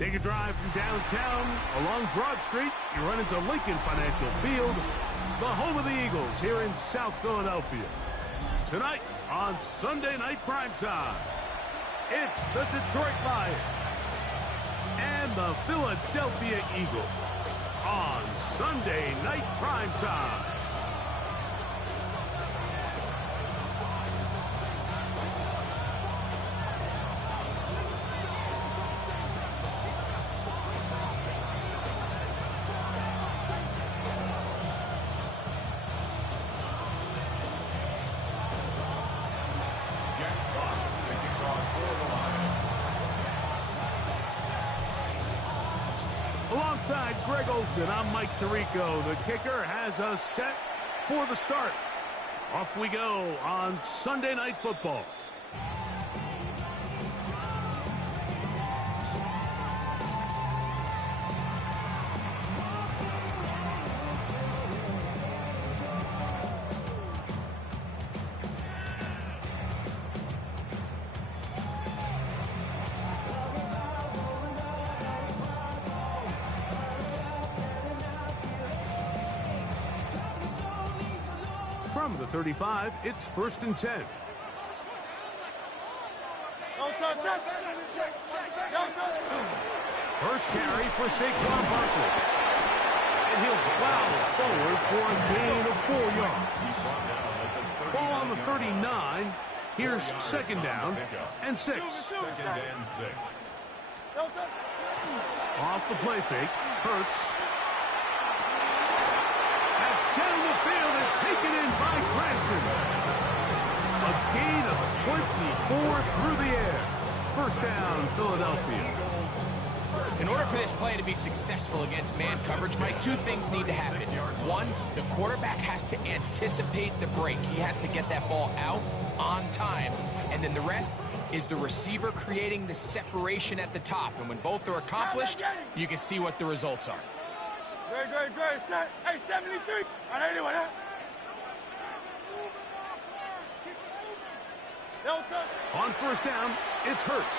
Take a drive from downtown along Broad Street. You run into Lincoln Financial Field, the home of the Eagles here in South Philadelphia. Tonight on Sunday Night Primetime, it's the Detroit Lions and the Philadelphia Eagles on Sunday Night Primetime. Alongside Greg Olsen, I'm Mike Tirico. The kicker has us set for the start. Off we go on Sunday Night Football. From the 35, it's 1st and 10. First carry for Saquon Barkley. And he'll plow forward for a gain of 4 yards. Ball on the 39. Here's 2nd down and 6. Off the play fake. Hurts. Down the field and taken in by Granson. A gain of 24 through the air. 1st down, Philadelphia. In order for this play to be successful against man coverage, Mike, 2 things need to happen. 1, the quarterback has to anticipate the break. He has to get that ball out on time. And then the rest is the receiver creating the separation at the top. And when both are accomplished, you can see what the results are. Great. Hey, 73. On 1st down, it's Hurts.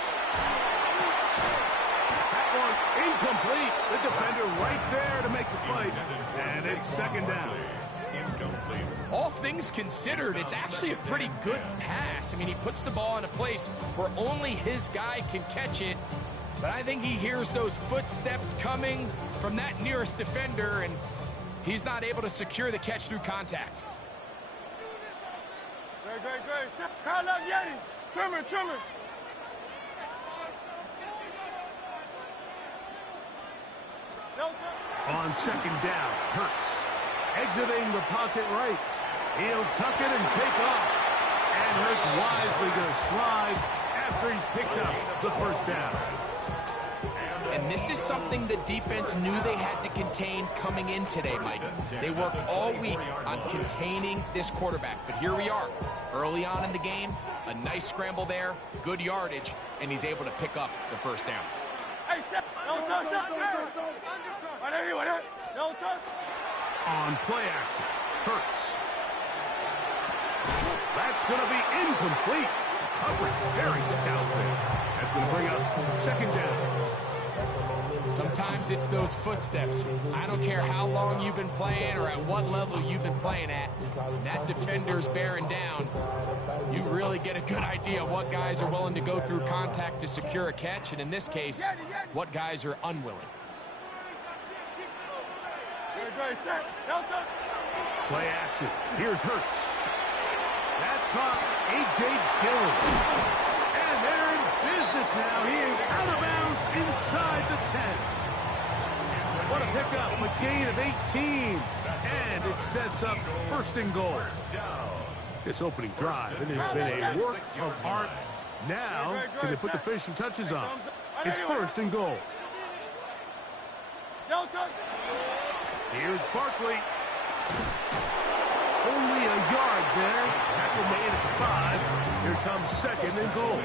That one incomplete. The defender right there to make the fight. And it's 2nd down. All things considered, it's actually a pretty good pass. I mean, he puts the ball in a place where only his guy can catch it. But I think he hears those footsteps coming from that nearest defender, and he's not able to secure the catch through contact. Great. Call up Yeti. Trimmer. On 2nd down, Hurts. Exiting the pocket right. He'll tuck it and take off. And Hurts wisely going to slide after he's picked up the 1st down. And this is something the defense knew they had to contain coming in today, Mike. They worked all week on containing this quarterback. But here we are, early on in the game, a nice scramble there, good yardage, and he's able to pick up the 1st down. On play action, Hurts. That's going to be incomplete. Coverage very scouting. That's going to bring up 2nd down. Sometimes it's those footsteps. I don't care how long you've been playing or at what level you've been playing at. When that defender's bearing down, you really get a good idea what guys are willing to go through contact to secure a catch, and in this case, what guys are unwilling. Play action. Here's Hurts. That's caught A.J. Dillon. And they're in business now. He is out of bounds inside the 10. What a pickup, a gain of 18. And it sets up 1st and goal. This opening drive, it has been a work of art. Now, can they put the finishing touches on? It's 1st and goal. Here's Barkley. Only a yard there. Tackle made at the 5. Here comes 2nd and goal.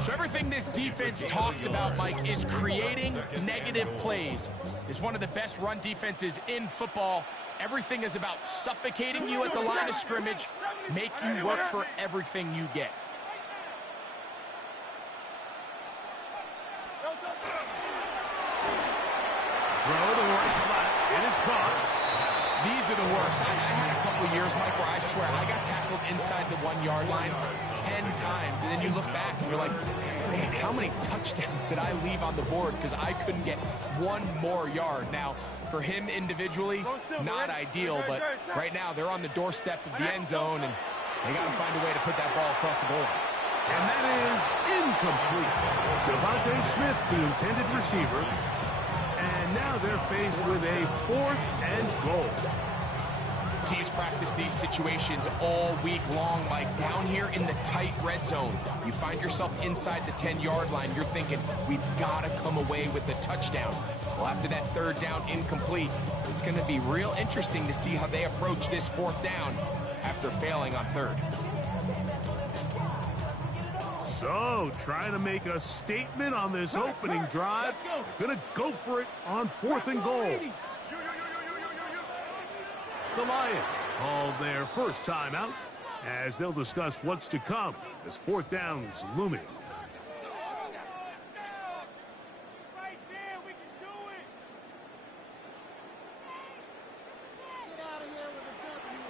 So everything this defense talks about, Mike, is creating negative plays. It's one of the best run defenses in football. Everything is about suffocating you at the line of scrimmage, make you work for everything you get. These are the worst. I had a couple of years, Mike, where I swear I got tackled inside the 1-yard line 10 times. And then you look back and you're like, man, how many touchdowns did I leave on the board because I couldn't get one more yard? Now, for him individually, not ideal, but right now they're on the doorstep of the end zone, and they got to find a way to put that ball across the goal line. And that is incomplete. Devontae Smith, the intended receiver. And now they're faced with a 4th and goal. Teams practice these situations all week long, Mike. Down here in the tight red zone, you find yourself inside the 10-yard line. You're thinking, we've got to come away with a touchdown. Well, after that 3rd down incomplete, it's going to be real interesting to see how they approach this 4th down after failing on 3rd. So, trying to make a statement on this opening drive. Gonna go for it on 4th and goal. The Lions called their first timeout as they'll discuss what's to come as 4th down is looming. Right there, we can do it. Get out of here with a W.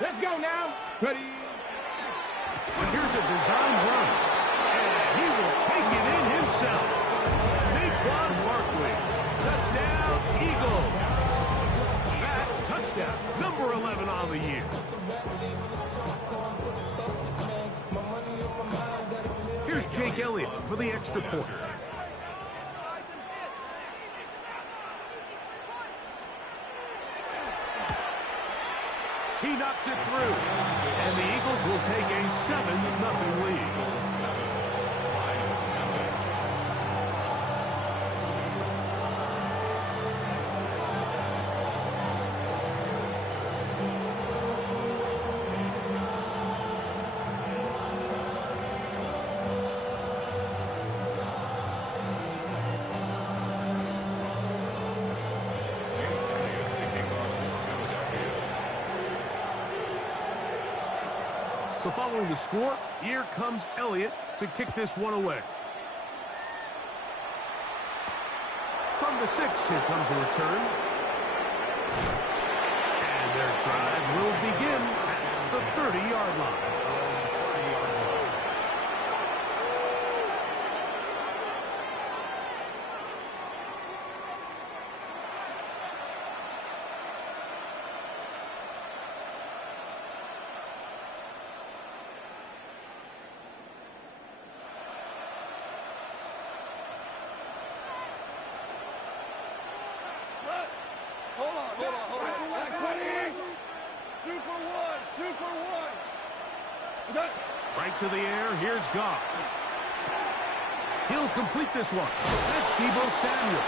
Let's go now. Ready? But here's a design run, and he will take it in himself. Saquon Barkley, touchdown, Eagles. That touchdown, number 11 on the year. Here's Jake Elliott for the extra point. He knocks it through, and the Eagles will take a 7-0 lead. So following the score, here comes Elliott to kick this one away. From the 6, here comes a return. And their drive will begin at the 30-yard line. Right to the air, here's Goff. He'll complete this one. That's Deebo Samuel.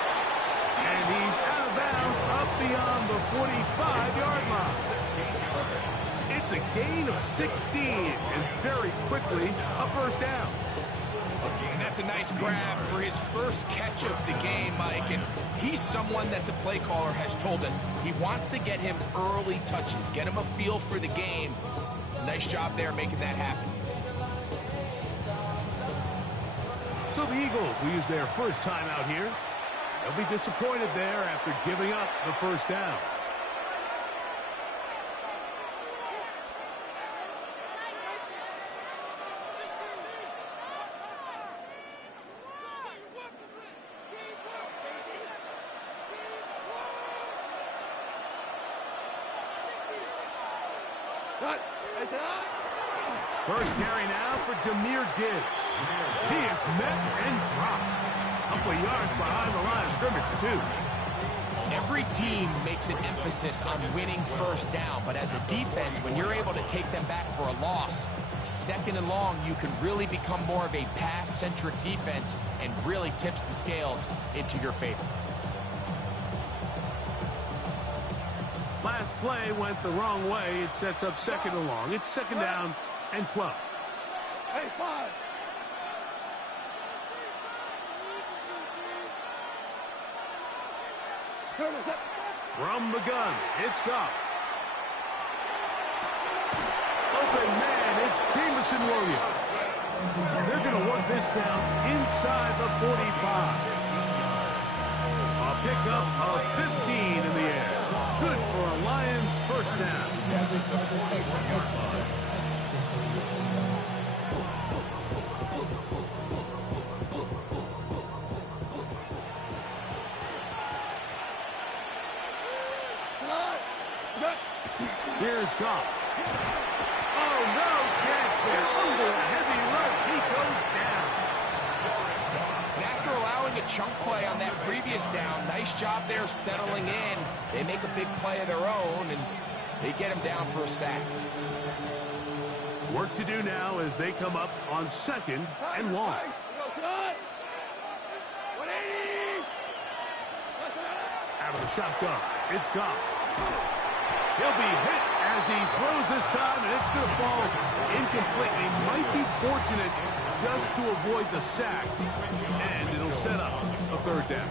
And he's out of bounds up beyond the 45-yard line. It's a gain of 16, and very quickly, a 1st down. And that's a nice grab for his first catch of the game, Mike. And he's someone that the play caller has told us he wants to get him early touches, get him a feel for the game. Nice job there making that happen. So the Eagles will use their first time out here. They'll be disappointed there after giving up the 1st down. First carry now for Jahmyr Gibbs. He is met and dropped. A couple of yards behind the line of scrimmage, too. Every team makes an emphasis on winning 1st down, but as a defense, when you're able to take them back for a loss, 2nd and long, you can really become more of a pass-centric defense and really tips the scales into your favor. Last play went the wrong way. It sets up 2nd and long. It's 2nd down and 12. Hey, 5. From the gun, it's Goff. Open man, it's Jameson Williams. They're going to work this down inside the 45. A pickup of 15 in the air. Good first down. Here's Goff. Oh, no chance there. Under a heavy rush, he goes down. And after allowing a chunk play on that previous down, nice job there settling in. They make a big play of their own, and they get him down for a sack. Work to do now as they come up on 2nd and long. Out of the shotgun, it's Goff. He'll be hit as he throws this time, and it's going to fall incomplete. He might be fortunate just to avoid the sack, and it'll set up a 3rd down.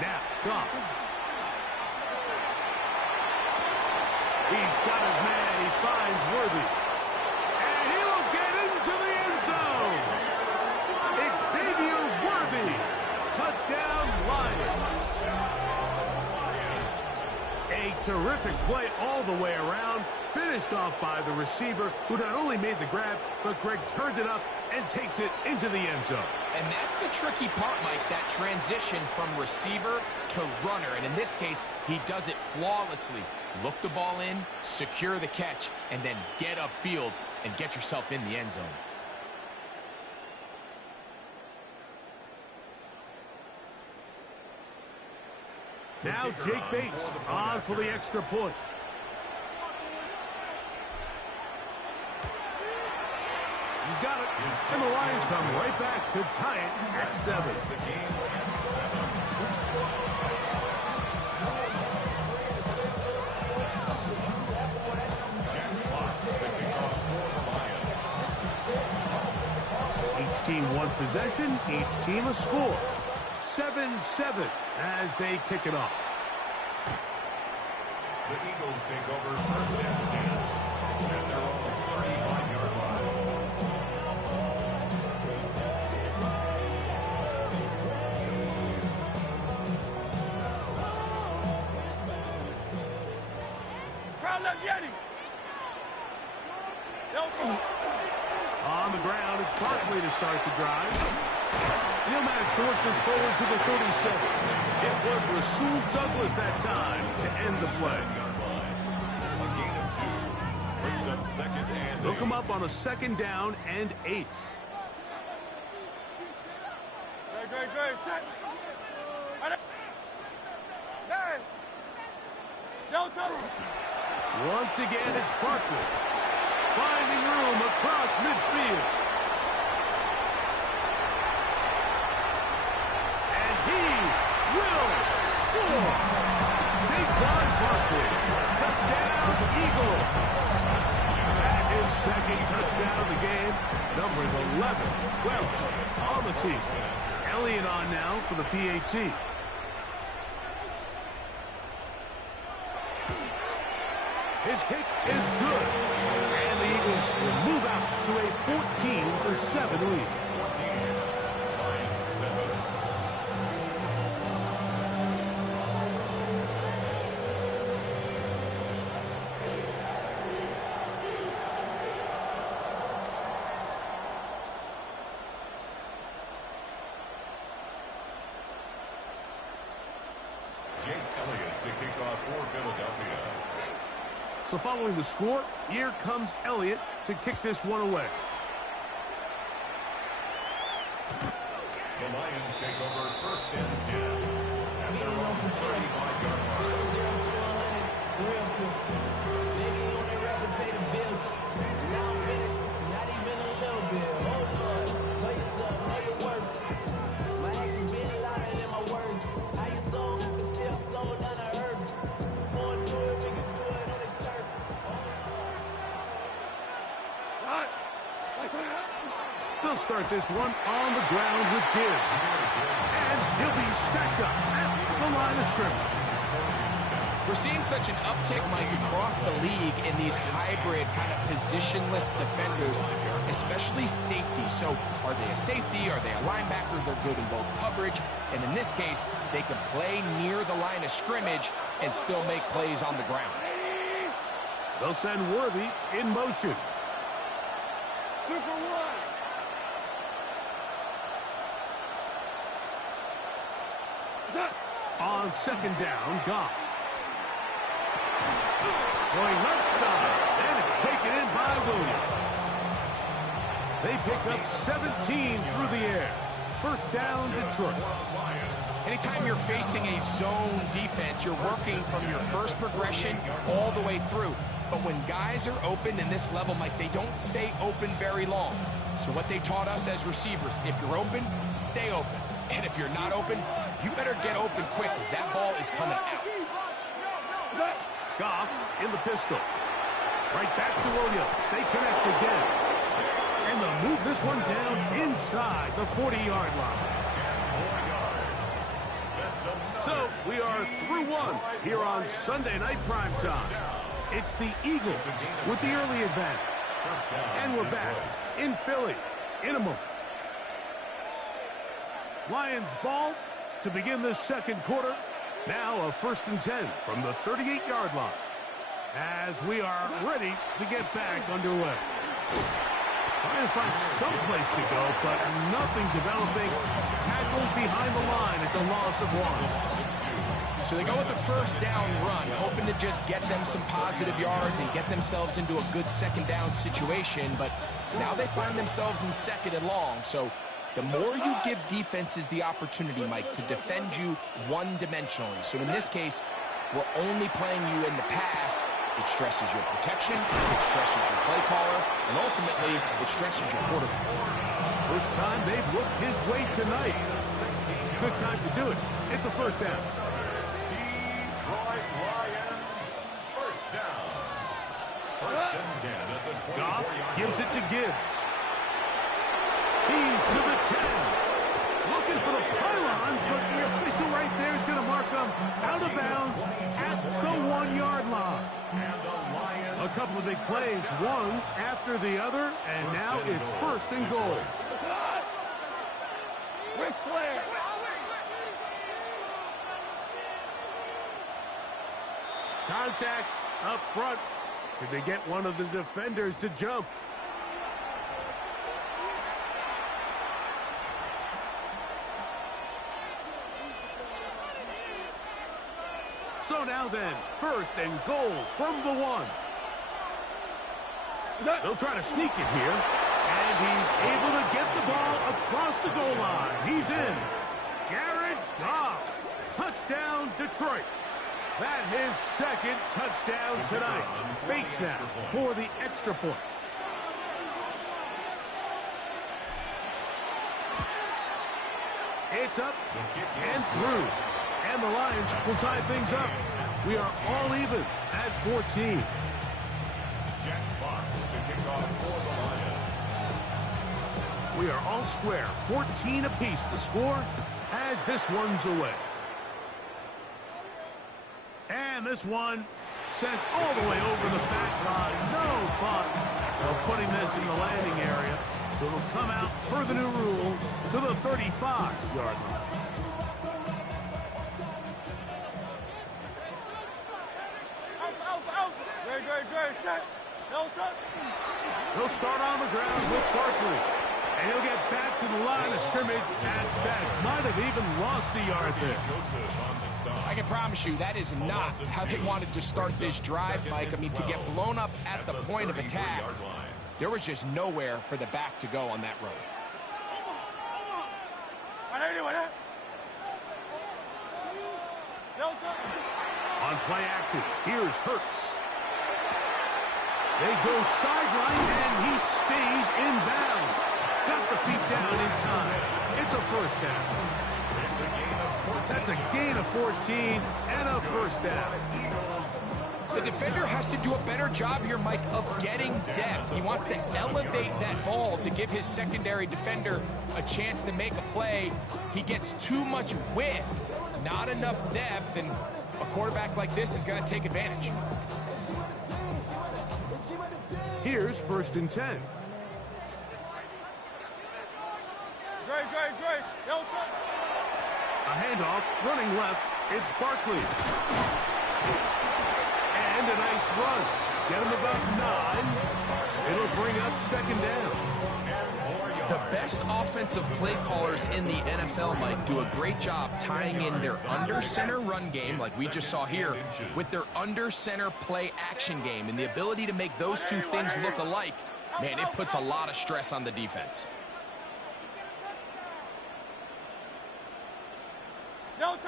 Now, Goff. He's got his man. He finds Worthy. And he will get into the end zone. Xavier Worthy. Touchdown, Lions. A terrific play all the way around. Finished off by the receiver, who not only made the grab, but Greg turned it up and takes it into the end zone. And that's the tricky part, Mike, that transition from receiver to runner. And in this case, he does it flawlessly. Look the ball in, secure the catch, and then get upfield and get yourself in the end zone. Now Jake Bates on for the extra point. He's got it. And the Lions come right back to tie it at 7. Each team one possession, each team a score. 7-7 as they kick it off. The Eagles take over 1st and 10 at their own 35-yard line. On the ground, it's Barkley to start the drive. He'll manage to work this forward to the 37. It was Rasul Douglas that time to end the play. A gain of 2 brings up 2nd and 8. They'll come up on a 2nd down and 8. Once again, it's Barkley. Finding room across midfield. And he will score. Saquon Barkley. Touchdown, Eagles. And his 2nd touchdown of the game. Numbers 11, 12 on the season. Elliott on now for the PAT. His kick is good. And the Eagles will move out to a 14-7 lead. 14-7. Jake Elliott to kick off for Philadelphia. So following the score, here comes Elliott to kick this one away. The Lions take over 1st and 10 at their own 35-yard line. They'll start this one on the ground with Gibbs. And he'll be stacked up at the line of scrimmage. We're seeing such an uptick, Mike, across the league in these hybrid kind of positionless defenders. especially safety. So are they a safety? Are they a linebacker? They're good in both coverage. And in this case, they can play near the line of scrimmage and still make plays on the ground. They'll send Worthy in motion. Super one. On second down, Goff. Going left side, and it's taken in by Williams. They pick up 17 through the air. First down, Detroit. Anytime you're facing a zone defense, you're working from your first progression all the way through. But when guys are open in this level, Mike, they don't stay open very long. So what they taught us as receivers, if you're open, stay open. And if you're not open, you better get open quick because that ball is coming out. Goff in the pistol. Right back to Williams. They connect again. And they'll move this one down inside the 40-yard line. So we are through one here on Sunday Night Primetime. It's the Eagles with the early advance. And we're back in Philly in a moment. Lions ball to begin this second quarter. Now a 1st and 10 from the 38-yard line. As we are ready to get back underway. Trying to find some place to go, but nothing developing. Tackled behind the line. It's a loss of 1. So they go with the first down run, hoping to just get them some positive yards and get themselves into a good second down situation. But now they find themselves in second and long. So the more you give defenses the opportunity, Mike, to defend you one-dimensionally. So in this case, we're only playing you in the pass. It stresses your protection, it stresses your play caller, and ultimately, it stresses your quarterback. First time they've looked his way tonight. Good time to do it. It's a first down. Detroit Lions, first down. First and 10 at the 24-yard line. Goff gives it to Gibbs. He's to the 10. Looking for the pylon, but the official right there is going to mark them out of bounds at the 1-yard line. A couple of big plays, one after the other, and now it's 1st and goal. Ric Flair. Contact up front. Did they get one of the defenders to jump? So now then, 1st and goal from the 1. They'll try to sneak it here. And he's able to get the ball across the goal line. He's in. Jared Goff. Touchdown, Detroit. That his 2nd touchdown tonight. Bates now for the extra point. It's up and through. And the Lions will tie things up. We are all even at 14. Jack Fox to kick off for the Lions. We are all square. 14 apiece the score as this one's away. And this one sent all the way over the back line. No fun of putting this in the landing area. So it'll come out per the new rule to the 35-yard line. He'll start on the ground with Barkley. And he'll get back to the line of scrimmage at best. Might have even lost a yard there. I can promise you that is not how they wanted to start this drive, Mike. I mean, to get blown up at the point of attack, there was just nowhere for the back to go on that road. On play action, here's Hurts. They go sideline, and he stays in bounds. Got the feet down in time. It's a 1st down. That's a gain of 14 and a 1st down. The defender has to do a better job here, Mike, of getting depth. He wants to elevate that ball to give his secondary defender a chance to make a play. He gets too much width, not enough depth, and a quarterback like this is going to take advantage. Here's 1st and 10. handoff, running left, it's Barkley. And a nice run. Get him about 9. It'll bring up second down. The best offensive play callers in the NFL, Mike, do a great job tying in their under-center run game, like we just saw here, with their under-center play action game. And the ability to make those two things look alike, man, it puts a lot of stress on the defense. A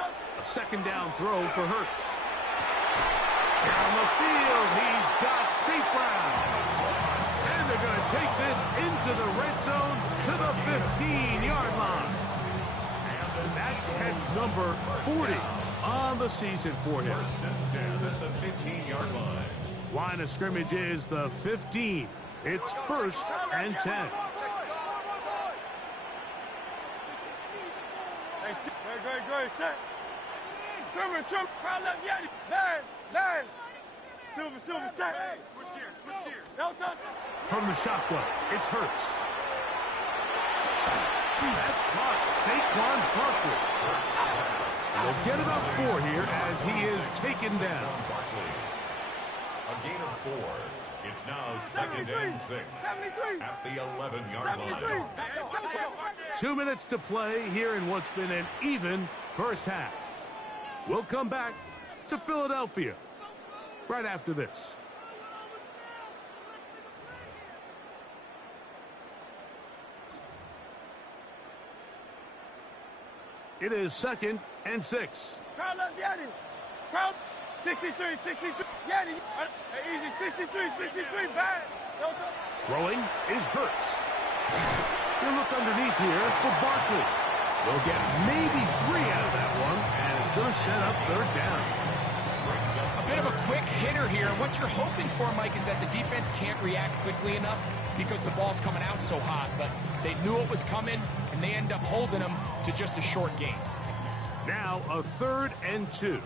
second down throw for Hurts. Down the field, he's got St. Brown. And they're going to take this into the red zone to the 15-yard line. And that catch number 40 on the season for him. First and 10 at the 15-yard line. Line of scrimmage is the 15. It's first and 10. Great, set. Trimmer, crowd left, Yeti. Nine. Silver, set. Switch gears. No touch. From the shotgun, it's Hurts. That's caught. Saquon Barkley. We'll get about 4 here as he is taken down. A gain of 4. It's now second and 6 at the 11-yard line. 2 minutes to play here in what's been an even first half. We'll come back to Philadelphia right after this. It is second and 6. Crowd left, Yeti. Crowd 63. Yeti. Easy, 63, bad. No touch. Throwing is Hurts. He'll look underneath here for Barkley. They'll get maybe 3 out of that one, and it's going to set up third down. A bit of a quick hitter here. What you're hoping for, Mike, is that the defense can't react quickly enough because the ball's coming out so hot. But they knew it was coming, and they end up holding them to just a short gain. Now a 3rd and 2.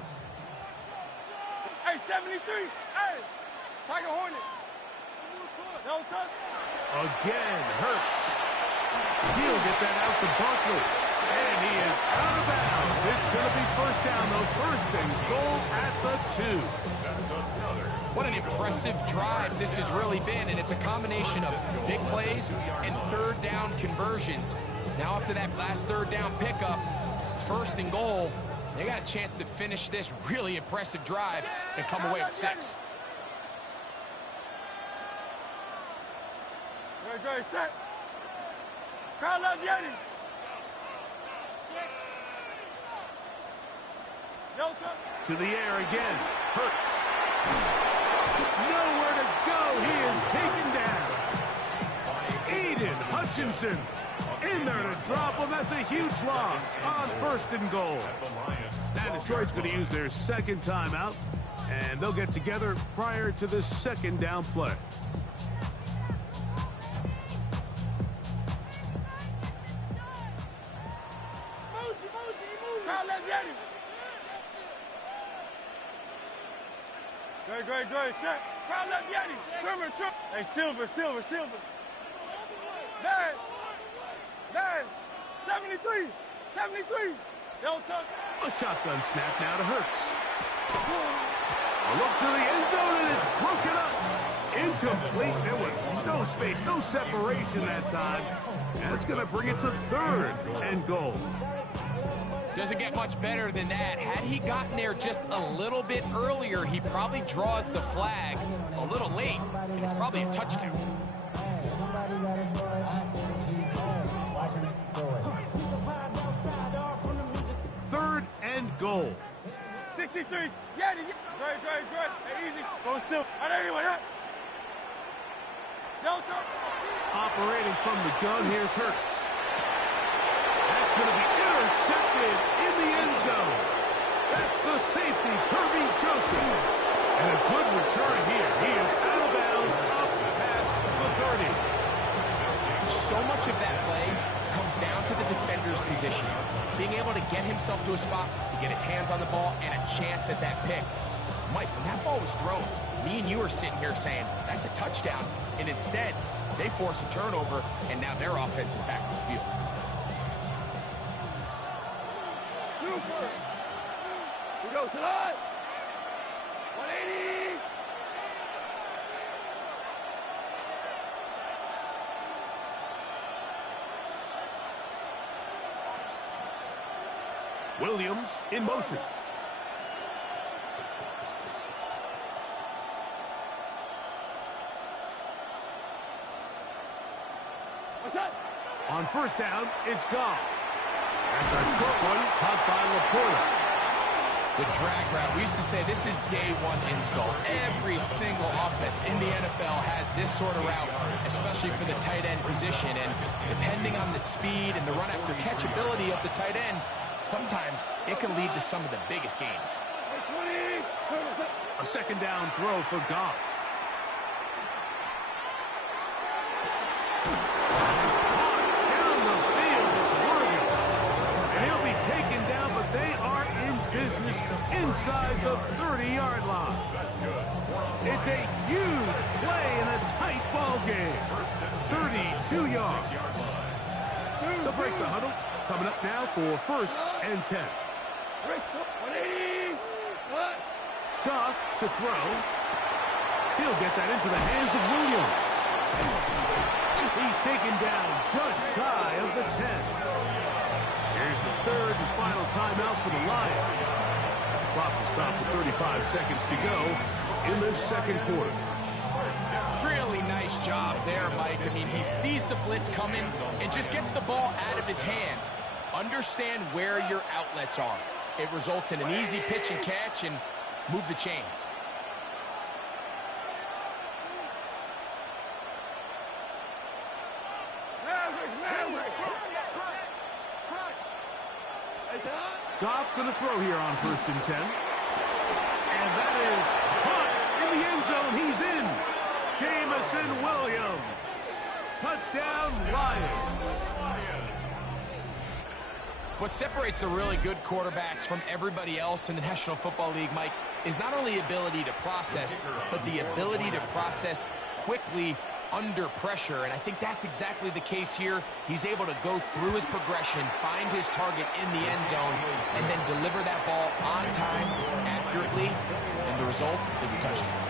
Hey, 73. Hey, Tiger Hornet. No touch. Again, Hurts. He'll get that out to Barkley. And he is out of bounds. It's going to be first down, though. First and goal at the 2. What an impressive drive this has really been, and it's a combination of big plays and third down conversions. Now after that last third down pickup, it's first and goal. They got a chance to finish this really impressive drive and come away with 6. Great, set. Crowd left, Yeti. No touch. To the air again. Hurts. Nowhere to go. He is taken down. Aiden Hutchinson in there to drop him. That's a huge loss on first and goal. Now Detroit's going to use their second timeout, and they'll get together prior to the second down play. Great, set. Crowd left, Yeti. Trimmer. Hey, silver. 73. Don't touch. A shotgun snap now to Hurts. A look to the end zone, and it's broken up. Incomplete. There was no space, no separation that time. And it's going to bring it to 3rd and goal. Doesn't get much better than that. Had he gotten there just a little bit earlier, he probably draws the flag a little late, and it's probably a touchdown. 3rd and goal. 63. Yeah, great. Hey, easy. Go silver. Anyway, no touch. Operating from the gun, here's Hurts. That's going to be intercepted in the end zone. That's the safety, Kirby Joseph. And a good return here. He is out of bounds up past the 30. So much of that play comes down to the defender's position. Being able to get himself to a spot, to get his hands on the ball, and a chance at that pick. Mike, when that ball was thrown, me and you are sitting here saying, that's a touchdown. And instead, they force a turnover, and now their offense is back on the field. We go to the 180. Williams in motion. On first down, it's Goff. That's a short one, caught by Laporta. The drag route. We used to say this is day one install. Every single offense in the NFL has this sort of route, especially for the tight end position. And depending on the speed and the run after catch ability of the tight end, sometimes it can lead to some of the biggest gains. A second down throw for Goff. Down the field is Morgan. And he'll be taken down, but they are in business inside the 30-yard line. It's a huge play in a tight ball game. 32 yards. They'll break the huddle. Coming up now for first and 10. Goff to throw. He'll get that into the hands of Williams. He's taken down just shy of the 10. Here's the third and final timeout for the Lions. Clock will stop with 35 seconds to go in the second quarter. Really nice job there, Mike. I mean, he sees the blitz coming and just gets the ball out of his hands. Understand where your outlets are. It results in an easy pitch and catch and move the chains. Goff going to throw here on first and 10. And that is caught in the end zone. He's in. Jamison Williams. Touchdown, Lions. What separates the really good quarterbacks from everybody else in the National Football League, Mike, is not only ability to process, but the ability to process quickly under pressure, and I think that's exactly the case here. He's able to go through his progression, find his target in the end zone, and then deliver that ball on time, accurately, and the result is a touchdown.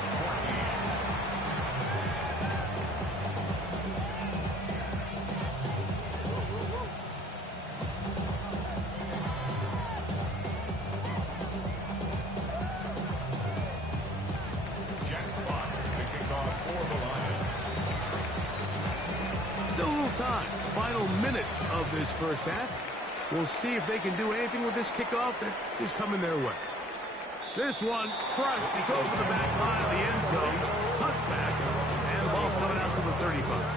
Still a little time. Final minute of this first half. We'll see if they can do anything with this kickoff that is coming their way. This one crushed. It's over the back line of the end zone. Touchback. And the ball's coming out to the 35.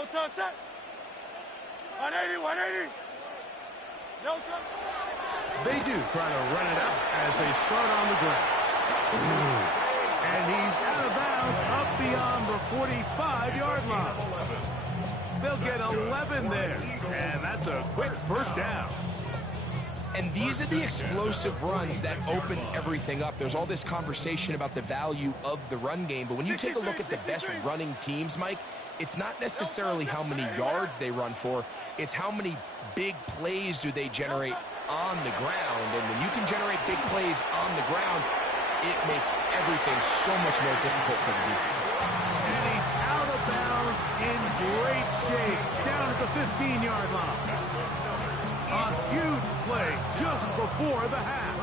No touch, 180, 180. No touch. They do try to run it up as they start on the ground. And he's out of bounds up beyond the 45-yard line. They'll get 11 there. And that's a quick first down. And these are the explosive runs that open everything up. There's all this conversation about the value of the run game, but when you take a look at the best running teams, Mike, it's not necessarily how many yards they run for, it's how many big plays do they generate on the ground. And when you can generate big plays on the ground, it makes everything so much more difficult for the defense. And he's out of bounds in great shape, down at the 15-yard line. A huge play just before the half.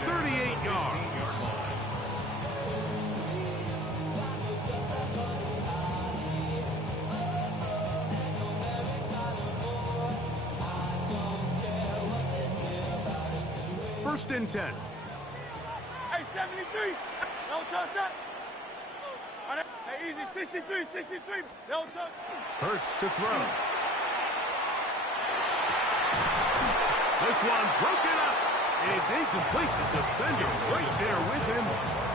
38 yards. First and 10. Hey, 73. No touch. Hey, easy. 63, 63. No touch. Hurts to throw. This one broken up. It's incomplete. The defender right there with him.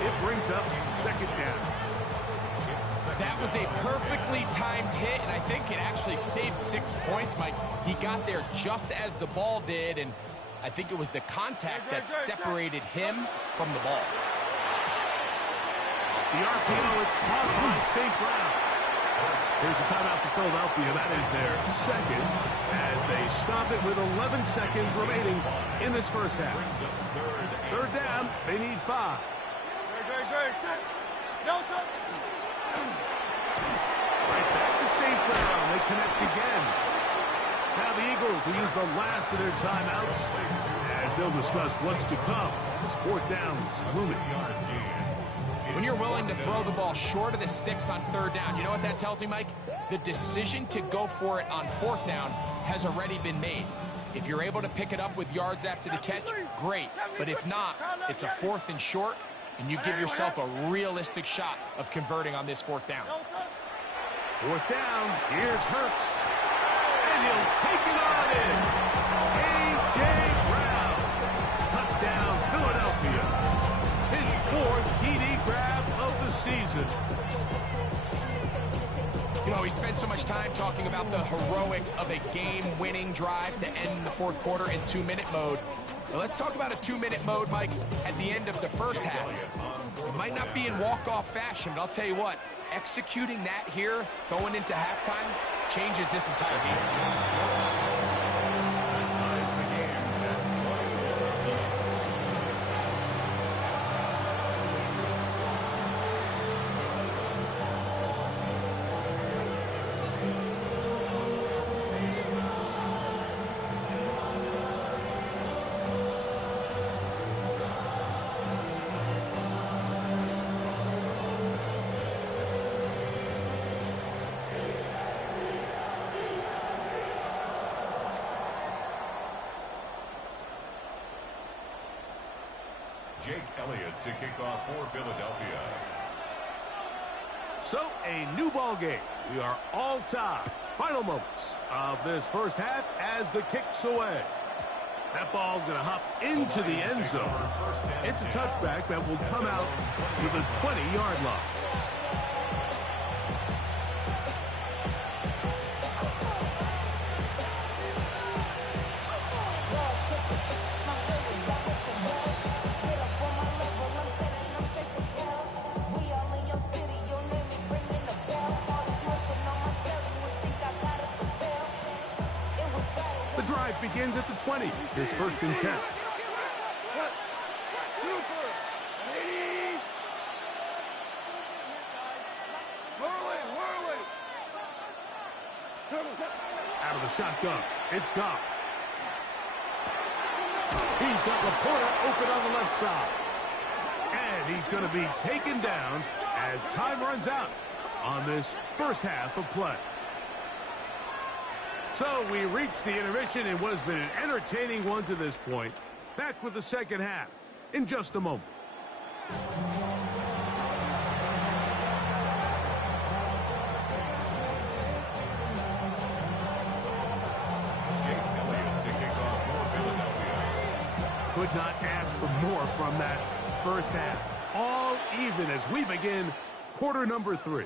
It brings up second down. That was a perfectly timed hit, and I think it actually saved 6 points, Mike. He got there just as the ball did, and I think it was the contact that separated him from the ball. The RPO, it's caught by St. Brown. Here's a timeout for Philadelphia. That is their second as they stop it with 11 seconds remaining in this first half. Third down, they need 5. Right back to St. Brown. They connect again. Now the Eagles will use the last of their timeouts as they'll discuss what's to come as fourth downs looming. When you're willing to throw the ball short of the sticks on third down, you know what that tells me, Mike? The decision to go for it on fourth down has already been made. If you're able to pick it up with yards after the catch, great. But if not, it's a 4th and short, and you give yourself a realistic shot of converting on this fourth down. Fourth down, here's Hurts. And he'll take it on in. A.J. Brown. Touchdown, Philadelphia. His 4th TD grab of the season. You know, we spent so much time talking about the heroics of a game-winning drive to end the fourth quarter in 2-minute mode. Now let's talk about a 2-minute mode, Mike, at the end of the first half. It might not be in walk-off fashion, but I'll tell you what, executing that here, going into halftime, changes this entire game. Jake Elliott to kick off for Philadelphia. So, a new ball game. We are all tied. Final moments of this first half as the kick's away. That ball going to hop into the end zone. It's a touchback that will come out to the 20-yard line. Begins at the 20. His first and 10. Out of the shotgun. It's Goff. He's got Laporta open on the left side. And he's going to be taken down as time runs out on this first half of play. So we reach the intermission in what has been an entertaining one to this point. Back with the second half in just a moment. Jake Elliott to kick off for Philadelphia. Could not ask for more from that first half. All even as we begin quarter number 3.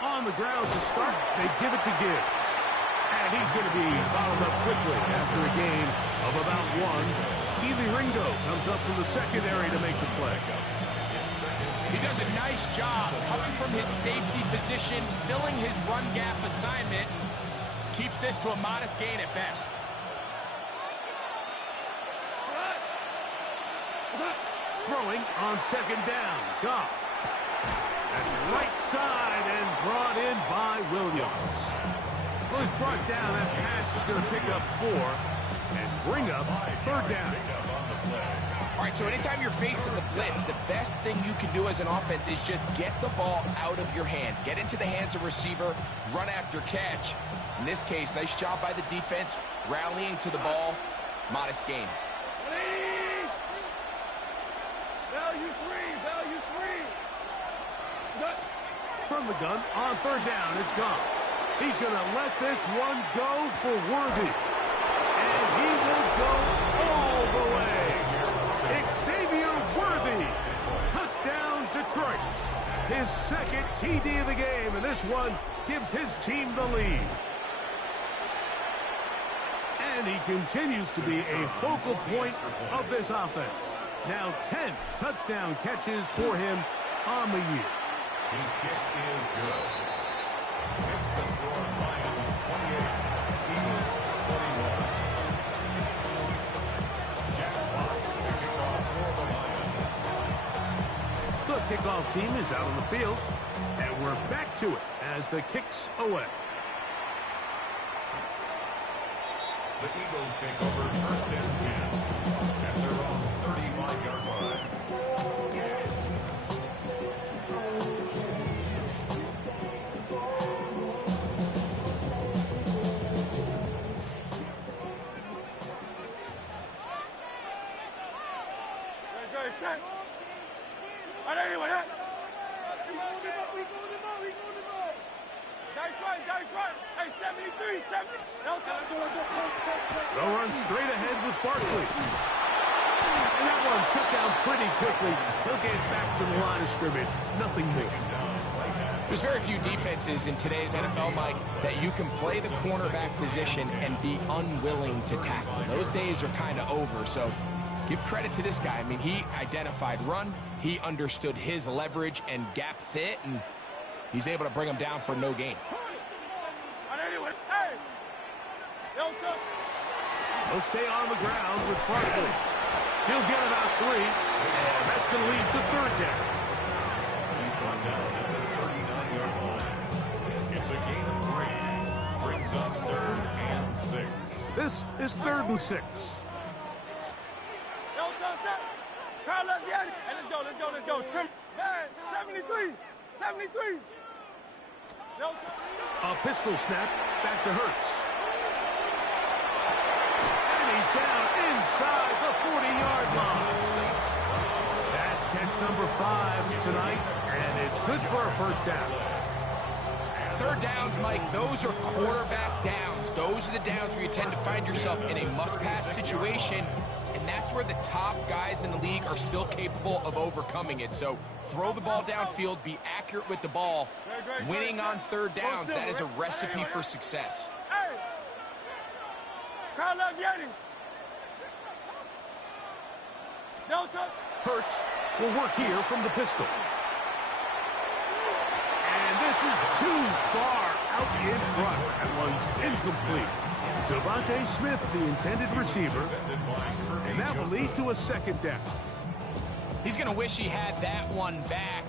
On the ground to start, they give it to Gibbs. And he's going to be bottled up quickly after a gain of about 1. Keely Ringo comes up from the secondary to make the play. He does a nice job coming from his safety position, filling his run gap assignment. Keeps this to a modest gain at best. Throwing on second down. Goff. That's right side and brought in by Williams. Well, he's brought down. That pass is going to pick up 4 and bring up third down. All right, so anytime you're facing the blitz, the best thing you can do as an offense is just get the ball out of your hand. Get into the hands of receiver, run after catch. In this case, nice job by the defense, rallying to the ball. Modest gain. Value three. From the gun, on third down, it's gone. He's going to let this one go for Worthy. And he will go all the way. Xavier Worthy. Touchdown, Detroit. His second TD of the game, and this one gives his team the lead. And he continues to be a focal point of this offense. Now 10 touchdown catches for him on the year. His kick is good. Makes the score Lions 28, Eagles 21. Jack Fox, the kickoff for the Lions. The kickoff team is out on the field, and we're back to it as the kick's away. The Eagles take over first and 10 at their own 35-yard line. They'll run straight ahead with Barkley. And that one shut down pretty quickly. He'll get back to the line of scrimmage. Nothing new. There's very few defenses in today's NFL, Mike, that you can play the cornerback position and be unwilling to tackle. Those days are kind of over, so give credit to this guy. I mean, he identified run, he understood his leverage and gap fit, and he's able to bring him down for no gain. He'll stay on the ground with Barkley. He'll get about 3, and that's going to lead to third down. He's brought down at the 39-yard line. It's a gain of 3. Brings up 3rd and 6. This is 3rd and 6. Let's go. Trim. 73. A pistol snap back to Hurts. He's down inside the 40-yard line. That's catch number 5 tonight, and it's good for a first down. Third downs, Mike, those are quarterback downs. Those are the downs where you tend to find yourself in a must-pass situation, and that's where the top guys in the league are still capable of overcoming it. So throw the ball downfield, be accurate with the ball. Winning on third downs, that is a recipe for success. Hurts will work here from the pistol. And this is too far out in front. That one's incomplete. Devontae Smith, the intended receiver, and that will lead to a second down. He's going to wish he had that one back.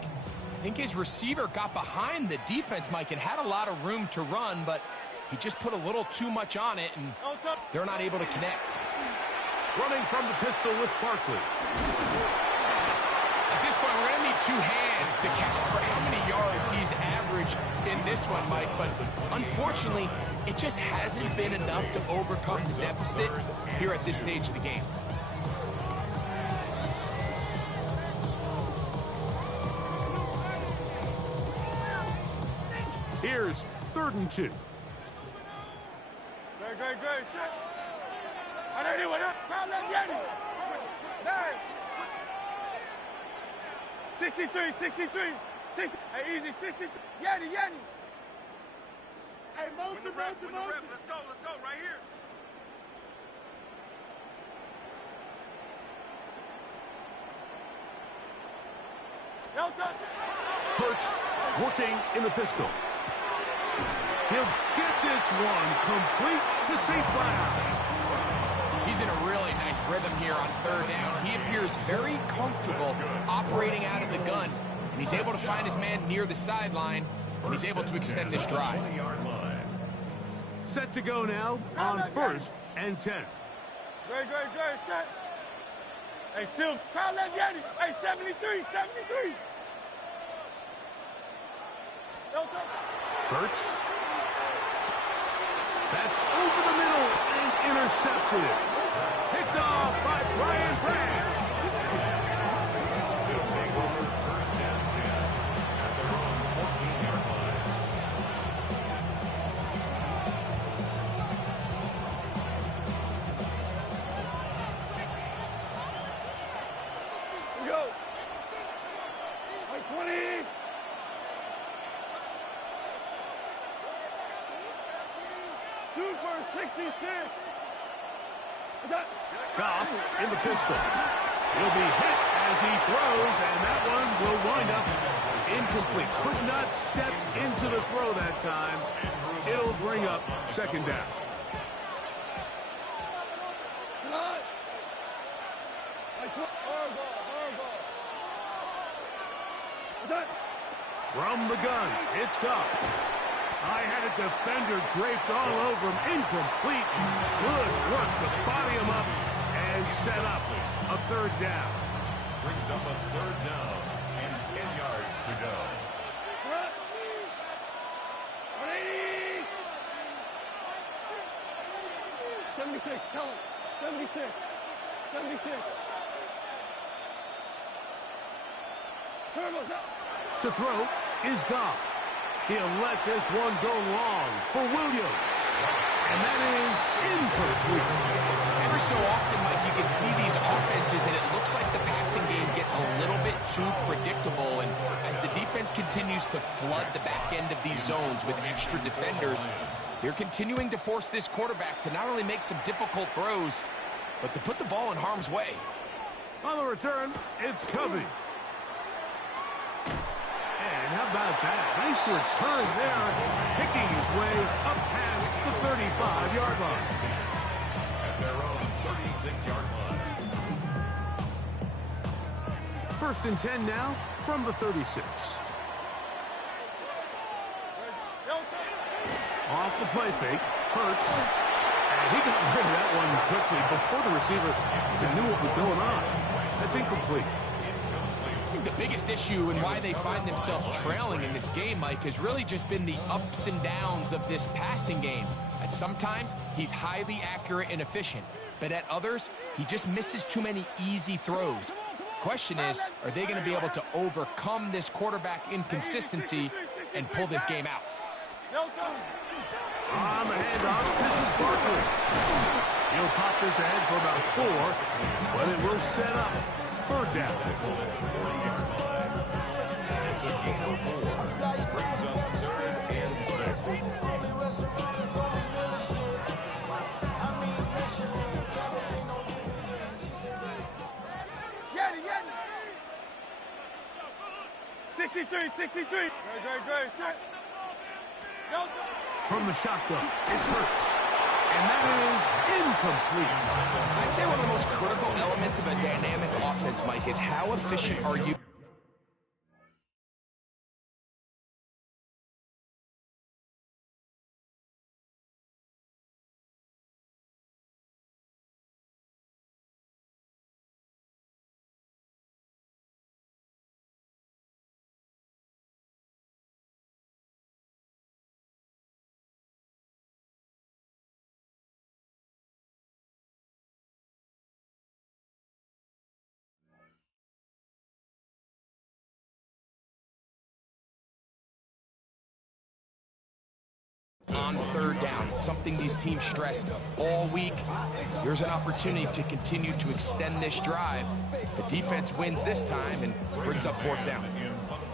I think his receiver got behind the defense, Mike, and had a lot of room to run, but he just put a little too much on it, and they're not able to connect. Running from the pistol with Barkley. At this point, we're going to need 2 hands to count for how many yards he's averaged in this one, Mike. But unfortunately, it just hasn't been enough to overcome the deficit here at this stage of the game. Here's 3rd and 2. Great. 63. 60. Hey, easy, 60. Yanni. Hey, motion. Let's go, right here. Hurts working in the pistol. He'll get this one complete to St. Cloud. He's in a really nice rhythm here on third down. He appears very comfortable operating out of the gun, and he's able to find his man near the sideline, and he's able to extend this drive. Set to go now on 1st and 10. Great, set. Hey, Silv, crowd left Yanni. Hey, 73, 73. Hurts. That's over the middle and intercepted. Picked off by Brian Branch. They'll take over first and 10 at their own 14-yard line. Go. Like 20. Shoot for 66. Goff in the pistol. He'll be hit as he throws, and that one will wind up incomplete. Could not step into the throw that time. It'll bring up second down. From the gun, it's Goff. I had a defender draped all over him. Incomplete. Good work to body him up and set up a third down. Brings up a third down and 10 yards to go. 76, tell him. 76. 76. To throw is Goff. He'll let this one go long for Williams. And that is incomplete. Every so often, Mike, you can see these offenses, and it looks like the passing game gets a little bit too predictable. And as the defense continues to flood the back end of these zones with extra defenders, they're continuing to force this quarterback to not only make some difficult throws, but to put the ball in harm's way. On the return, it's Covey. And how about that? Nice return there, picking his way up past the 35-yard line. At their own 36-yard line. First and 10 now from the 36. Off the play fake, Hurts. And he got rid of that one quickly before the receiver even knew what was going on. That's incomplete. I think the biggest issue and why they find themselves trailing in this game, Mike, has really just been the ups and downs of this passing game. At sometimes, he's highly accurate and efficient, but at others, he just misses too many easy throws. Question is, are they going to be able to overcome this quarterback inconsistency and pull this game out? On the handoff, this is Barkley. He'll pop this ahead for about 4, but it will set up third down. It's a gain of 4. Brings up third and 6. Yanni, Yanni. 63, 63. Great. From the shotgun, it's Hurts. And that is incomplete. I'd say one of the most critical elements of a dynamic offense, Mike, is how efficient are you? On third down. It's something these teams stress all week. Here's an opportunity to continue to extend this drive. The defense wins this time and brings up fourth down.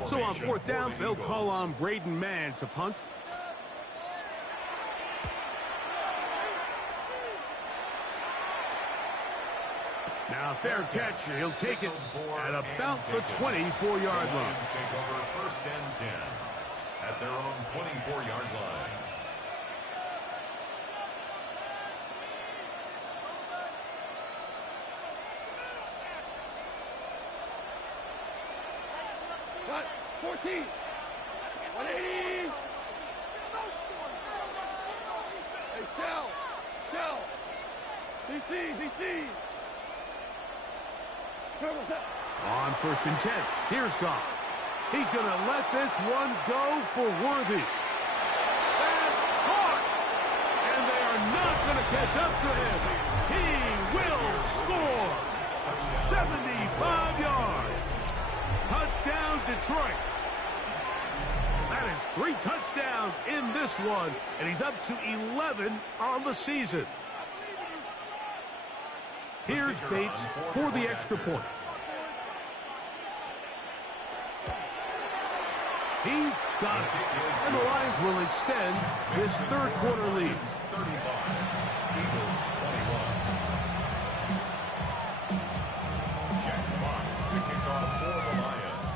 So on fourth down, they'll call on Braden Mann to punt. Now fair catch. He'll take it at about the 24-yard line. Take over first and 10 at their own 24-yard line. What? 14. 180. Hey, Shell. DC. On 1st and 10, here's Goff. He's going to let this one go for Worthy. That's caught! And they are not going to catch up to him. He will score! 75 yards. Touchdown, Detroit. That is 3 touchdowns in this one, and he's up to 11 on the season. Here's Bates for the extra point. He's got it. And the Lions will extend this third quarter lead. 35. Eagles 21. Jack Fox to kick off for the Lions.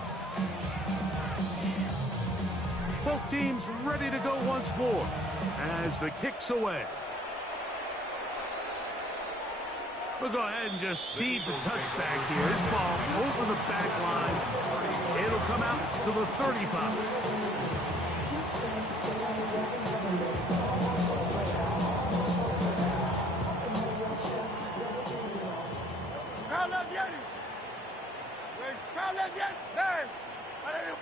Both teams ready to go once more as the kick's away. We'll go ahead and just seed the touchback here. This ball over the back line. It'll come out to the 35. Crowd left Yeti. Crowd left Yeti. There.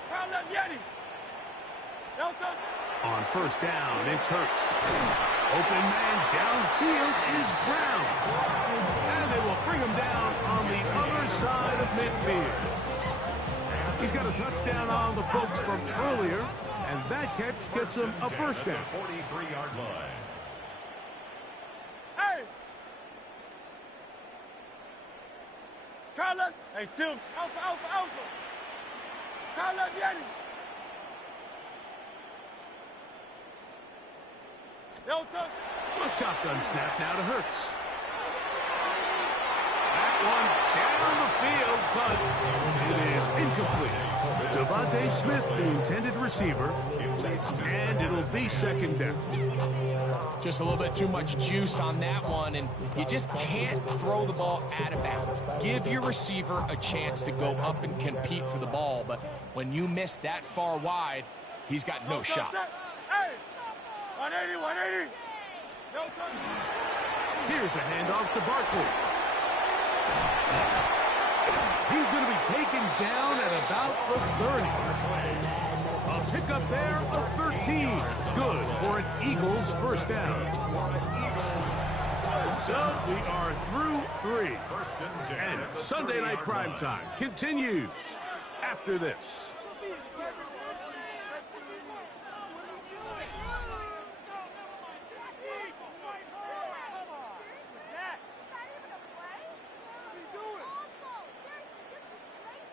Crowd left Yeti. On 1st down, it's Hurts. Open man downfield is Brown. And they will bring him down on the other side of midfield. He's got a touchdown on the books from earlier, and that catch gets him a 1st down. 43-yard line. Hey! Crowd left. Hey, Silver. Alpha. Crowd left Yeti. No touch. A shotgun snap now to Hurts. That one down the field, but it is incomplete. Devontae Smith, the intended receiver, and it'll be 2nd down. Just a little bit too much juice on that one, and you just can't throw the ball out of bounds. Give your receiver a chance to go up and compete for the ball, but when you miss that far wide, he's got no shot. Hey! 180. No touch. Here's a handoff to Barkley. He's going to be taken down at about the 30. A pickup there of 13. Good for an Eagles 1st down. So we are through 3. And Sunday Night Primetime continues after this.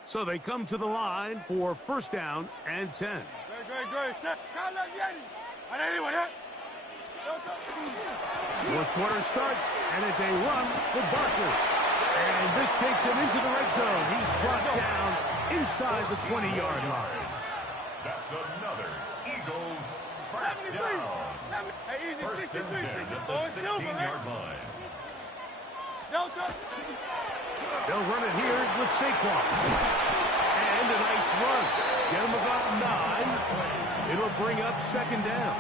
So they come to the line for 1st down and 10. Great. Set. Crowd left Yeti. 180. Fourth quarter starts, and it's a run for Barkley. And this takes him into the red zone. He's brought down inside the 20-yard line. That's another Eagles 1st down. Hey, easy. 1st and 10 at the 16-yard line. No touch. They'll run it here with Saquon. And a nice run. Get him about 9. It'll bring up 2nd down.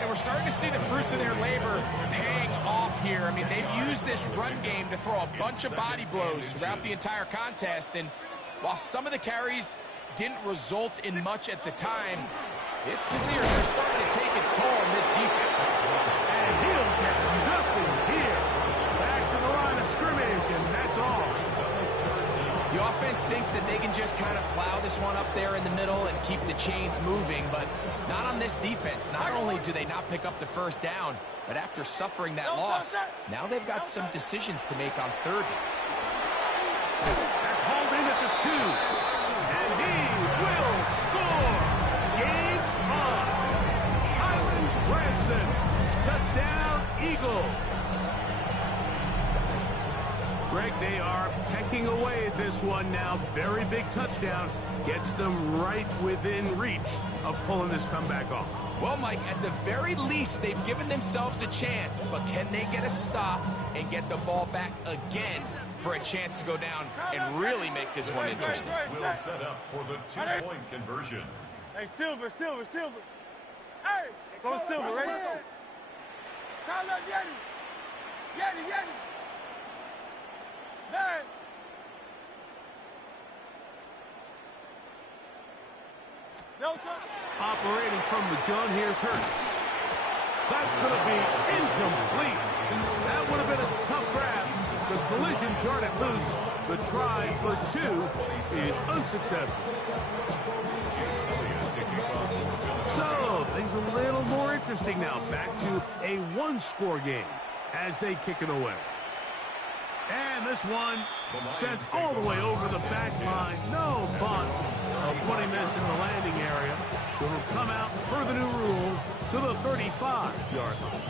And we're starting to see the fruits of their labor paying off here. I mean, they've used this run game to throw a bunch of body blows throughout the entire contest. And while some of the carries didn't result in much at the time, it's clear they're starting to take its toll in this defense. And he'll get nothing here. Back to the line of scrimmage, and that's all. The offense thinks that they can just kind of plow this one up there in the middle and keep the chains moving, but not on this defense. Not only do they not pick up the 1st down, but after suffering that loss, now they've got some decisions to make on 3rd down. That's hauled in at the 2. And he will score. Game's on. Kylan Branson. Touchdown, Eagles. Greg, they are pecking away at this one now. Very big touchdown. Gets them right within reach of pulling this comeback off. Well, Mike, at the very least, they've given themselves a chance, but can they get a stop and get the ball back again for a chance to go down and really make this one interesting? Will set up for the 2-point conversion. Hey, Silver. Hey, go Silver, right? Call up Yeti. Yeti. There. Operating from the gun, here's Hurts. That's going to be incomplete. That would have been a tough grab. The collision jarred it loose. The try for 2 is unsuccessful. So, things a little more interesting now. Back to a one-score game as they kick it away. And this one sent all the way over the back line. No fun of putting this in the landing area. So it'll come out per the new rule to the 35-yard line.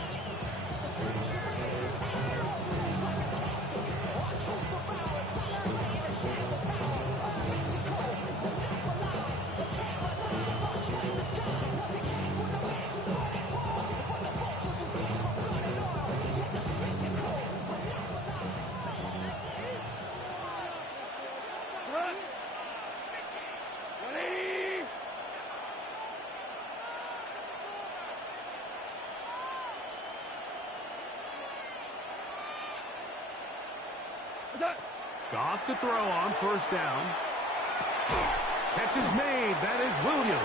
Goff to throw on first down. Catch is made. That is Williams.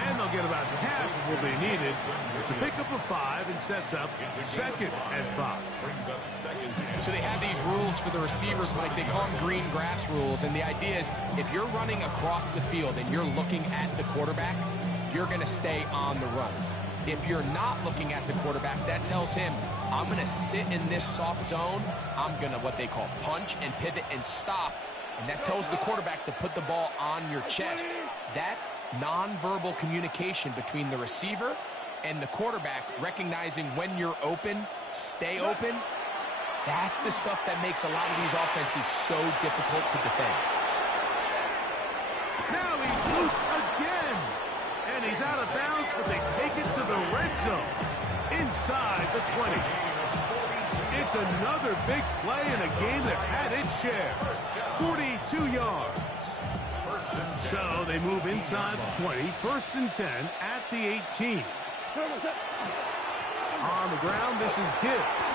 And they'll get about half of what they needed to pick up a 5 and sets up 2nd and 5. So they have these rules for the receivers, Mike. They call them green grass rules. And the idea is if you're running across the field and you're looking at the quarterback, you're going to stay on the run. If you're not looking at the quarterback, that tells him, I'm going to sit in this soft zone. I'm going to what they call punch and pivot and stop. And that tells the quarterback to put the ball on your chest. That nonverbal communication between the receiver and the quarterback, recognizing when you're open, stay open, that's the stuff that makes a lot of these offenses so difficult to defend. Now he's loose again. And he's out of bounds, but they take it to the red zone. Inside the 20. It's another big play in a game that's had its share. 42 yards. So they move inside the 20. 1st and 10 at the 18. On the ground, this is Gibbs.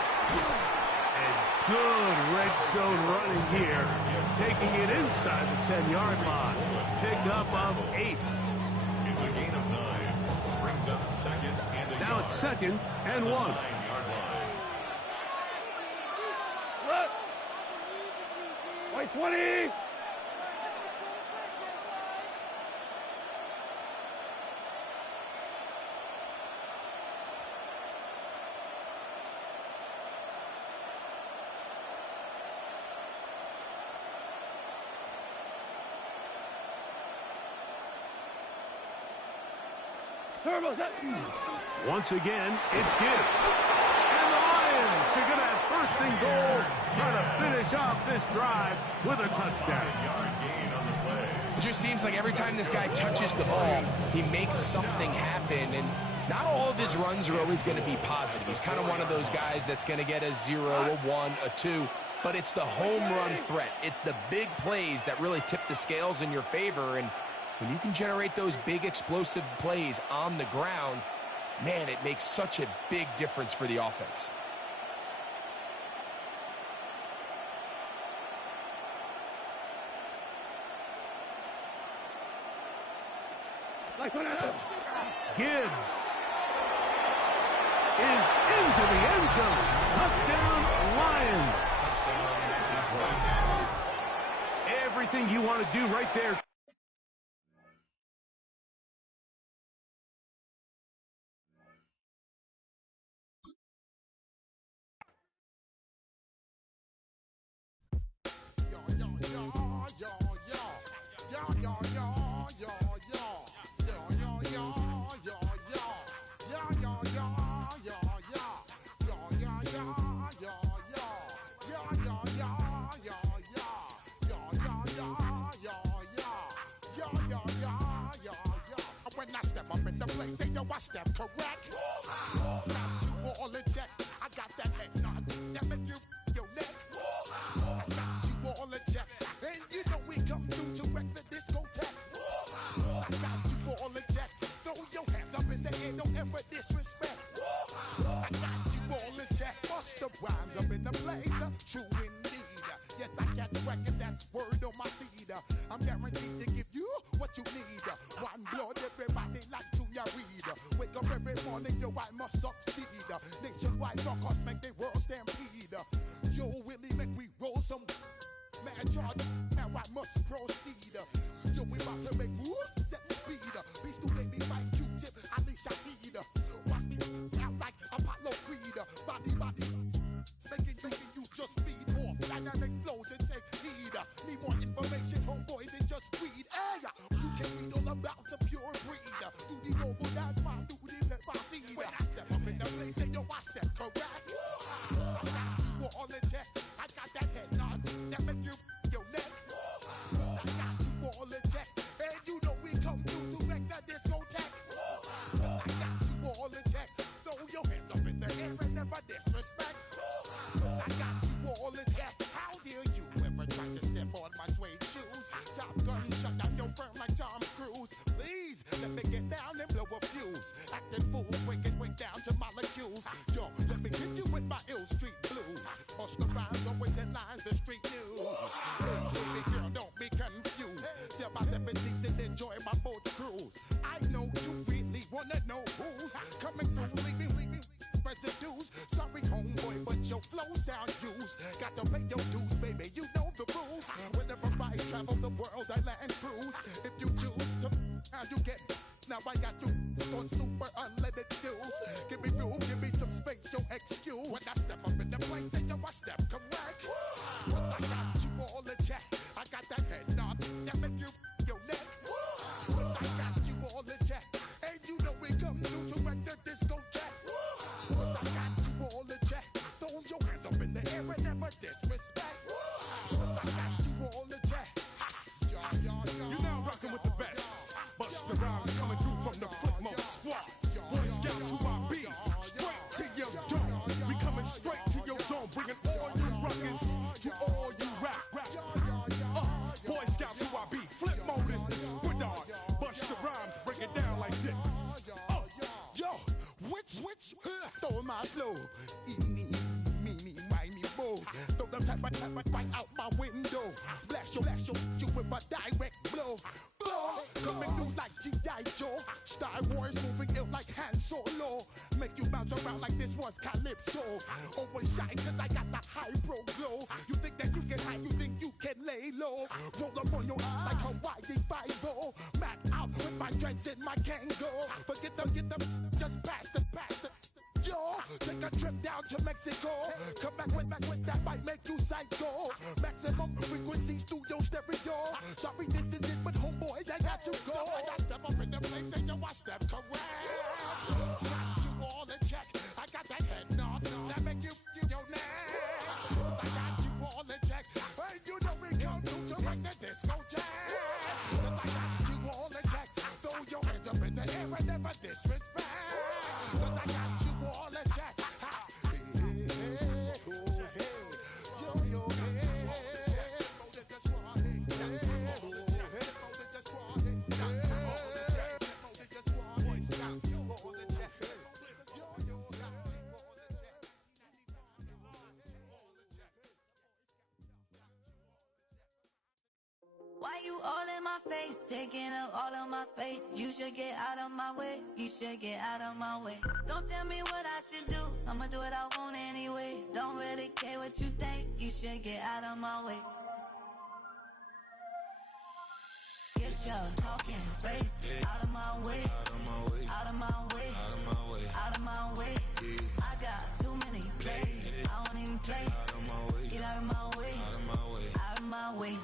And good red zone running here. Taking it inside the 10-yard line. Pickup of 8. It's a gain of 9. Brings up 2nd and a Now it's 2nd and 1. White 20. Once again, it's Gibbs. And the Lions are going to have 1st and goal, trying to finish off this drive with a touchdown. It just seems like every time this guy touches the ball, he makes something happen. And not all of his runs are always going to be positive. He's kind of one of those guys that's going to get a 0, a 1, a 2. But it's the home run threat. It's the big plays that really tip the scales in your favor. And when you can generate those big explosive plays on the ground, man, it makes such a big difference for the offense. Gibbs is into the end zone. Touchdown, Lions. Everything you want to do right there. Watch them correct. Got you all in check. I got that head nod that make you your neck. I got you all in check. And you know we come through to wreck the discotheque. I got you all in check. Throw your hands up in the air, don't ever disrespect. I got you all in check. Bust the rhymes up in the blazer. True indeed. Yes, I catch record, that's word on my feed. I'm guaranteed to give you what you need. One blood, everybody like Junior Reed. Wake up every morning, yo, I must succeed. Nationwide knockouts make the world stampede. Yo, Willie, make we roll some mad charge. Now I must proceed. Yo, we about to make moves, set speed. Beast to baby, fight Q-tip, Alicia Heed. Watch me out like Apollo Creed. Body, making you just feed off dynamic flows and take heed. Need more information, homeboy, than just read. Hey, you can read all about the pure breed. Do the noble dance, my duty, pepper seed. When I step up in the place, and yo, I step correct. I got you all in check. I got that head nod that make you your neck. I got you all in check. And you know we come through to wreck the discotheque. I got you all in check. Throw your hands up in the air and never disrespect. I got you all in check. How dare you ever try to step on my suede shoes? Top Gun shut down your firm like Tom Cruise. Please let me get down and blow a fuse. Acting fool, break down to molecules. Yo, let me hit you with my ill street blues. Oscar rhymes always headlines the street news. Hey, baby girl, don't be confused. Sell my 7 seats and enjoy my boat cruise. I know you really wanna know who's coming through, leaving residues. Sorry, homeboy, but your flow sound used. Got to pay your dues, baby. You know the rules. Whenever I travel the world, I land cruise. If you choose to, how you get. Now I got you on super unleaded fuels. Give me room, give me some space, your excuse. When I step up in the place, then yo, I step correct. But I got you all in check. I got that head nod that make you your neck. But I got you all in check. And you know we come through to wreck the discotheque. But I got you all in check. Throw your hands up in the air and never disrespect. But I got you all in check. You're now rocking with the best. Busta Rhymes coming through from the Flip Mode Squad. Boy Scouts who I be, straight to your dome. We coming straight to your dome, bringing all you ruckus to all you rap. Boy Scouts who I be, Flip Mode is the squid dog. Busta Rhymes break it down like this. Yo, which, throw my flow. Eeny, meeny, miny, mo. Throw them type right out my window. Blast you with a direct blow. Coming through like G.I. Joe. Star Wars moving ill like Han Solo. Make you bounce around like this was Calypso. Always shine cause I got the high pro glow. You think that you can hide, you think you can lay low. Roll up on your eye like Hawaii 5-0. Mac out with my dreads in my Kango. Forget them, just pass the. Yo, take a trip down to Mexico. Come back with that might make you psycho. Maximum frequency studio stereo. Sorry, this is it, but homeboy, I got to go. I step up in the place and yo, I step correct. Got you all in check. I got that head nod that make you your neck. I got you all in check. And you know we come through to wreck the discotheque. I got you all in check. Throw your hands up in the air and never disrespect. I got you all in check. Why you all in my face, taking up all of my space? You should get out of my way, you should get out of my way. Don't tell me what I should do, I'ma do what I want anyway. Don't really care what you think, you should get out of my way. Get your talking face out of my way, out of my way, out of my way, out of my way, out of my way. I got too many plays, I don't even play. Get out of my way, out of my way, out of my way.